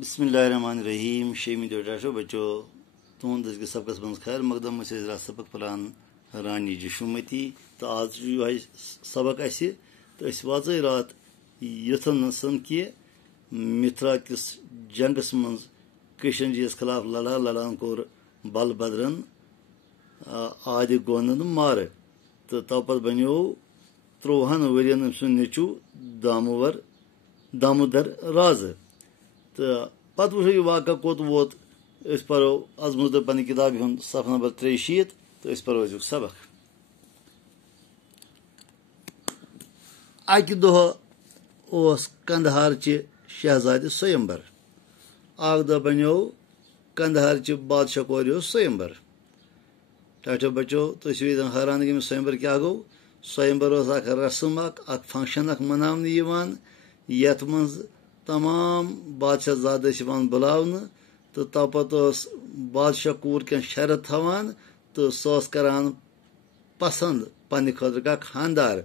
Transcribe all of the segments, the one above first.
बिस्मिल्लाहिर्रहमानिर्रहीम शेमी डेटाशो बच्चो तुंद सबकस मज खैर मकदम रात सबक पलान रानी जशुमती तो आज सबक तो वाच रात युथन कि मिथरा किस जंगस मज कृष्ण जी खिलाफ लड़ान कोर बल बदरन आदि गोनन मार तो तप बनो 13 वरियन सुन नचू दामोदर राज तो पत वो यह वाक़ कोत वोत पो अजमुद पन्न किताब हूँ सफ नंबर 63 तो पो अजुक सबक अकि दह कंदहार शहजाद स्वयंबर अख दह बनो कंदहार बादशाह कोर स्वयंबर टाटो बच्चो तुम हैरान गई स्वयंबर क्या गो स्वयंबर रस्म फंक्शन मनावन यथ मज तमाम बादशाहजाद बुलावन तो तपत बादशाह कूर क्या शरत थवान तो सह करान पसंद पन्ने खतर का खानदार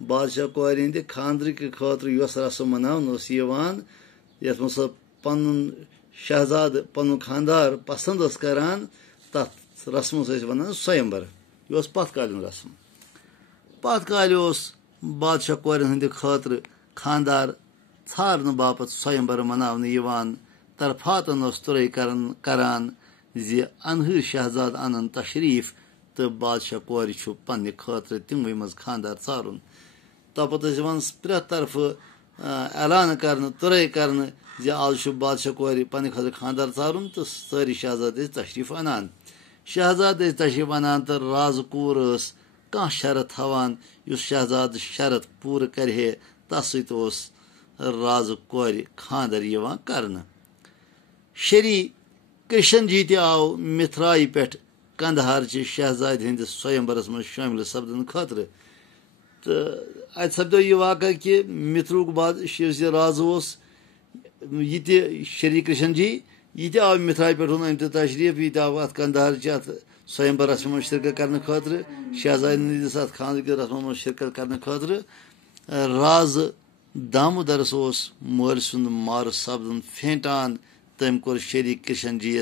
बादशाह कोर हंद खानदर खतर रस्म मनावन यथ मज पन शहजाद पन खानदार पसंद करान तथ रस्म वन स्वयंबर यह पत कालीन रस्म पत काल बादशाह कोर हंद खतर खानदार छारन बापत स्वयंबर मनावन तरफातन तुरई करान अनहर शहजाद अनन तशरीफ तो बादशाह कोर पन्ने खतर तिमवे मज खानदार छारुन तपत वन प्रेथ तरफ ऐलान कर तुरई कर आज बादशाह कोर पन्ने खतर खानदार छारुन तो सारी शहजाद तशरीफ अनान शहजाद तशरीफ अनान तो राज कूर कह शरत थवान शहजाद शरत पूर कर तस राज कोर खानदर करन शरी कृष्ण जी आव मिथराई पे कंदहार शहजाद हंदिस स्वयंबरस मज शामिल सपदन खतर तो अत सपदो यह वाक़ कि मिथरुक बाद राज यह शरी कृष्ण जी यह आव मिथराई पे अम तशरीफ यह आव अत कंदहार स्वयंबर रस्म मज शिरकत कर खतर शहजाद दिस अत खानदर कि रस्म मज शिरकत कर खतर राज दामोदरस मोल सुंद मार सपदन फेंटान तम कोर शरी कृष्ण जी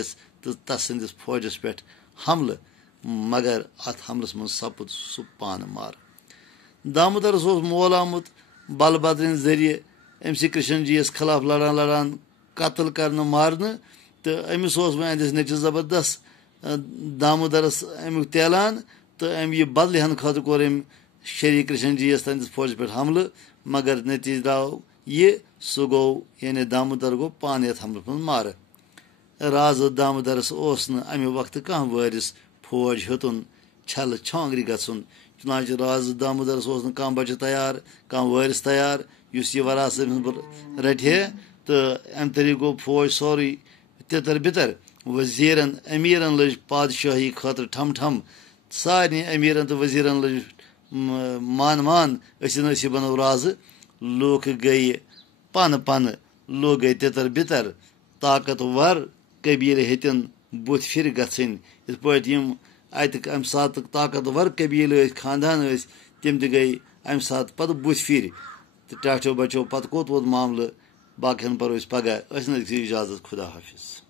तो तसंदिस फौजस पे हमल मगर अत हमलस मज सपुद सह पान मार दामोदरस मोल आमुत बल बदरन जरिए अमस कृष्ण जी खिलाफ लड़ान कत्ल कर मारन तो अमिस अहंदिस नचस जबरदस्त दामोदरस अमुक तेलान तो अम यह बदल हन खतर कोर शरी कृष्ण जी तंदिस फौज पे हमल मगर नतीज द्राव यह सह गो यानी दामोदर गो पान ये हमल मज मार राज दामोदरस अमे वक्त कह वारिस फौज हेतुन छल छांगरी गन चुनाच राज दामोदरस कह बच्चे तैयार कह वारिस तैयार यह वरासत रटे तो अम तरी गो फौज सोरे तितर बितर वजीरन अमीरन लज पादशाही खतर ठम ठम सारे अमीरन तो वजीरन लज मान बनो राज लूख गई पन पन लोग गई तितर बितर ताकतवर कबील हेतन बुथ फिर गन इत पे अम सात ताकतवर कबील खानदान तम गई अम सात पत बुथ फिर तो टाठो बचो पत कोत वोत मामल बाकी पो पगह इजाजत खुदा हाफिज।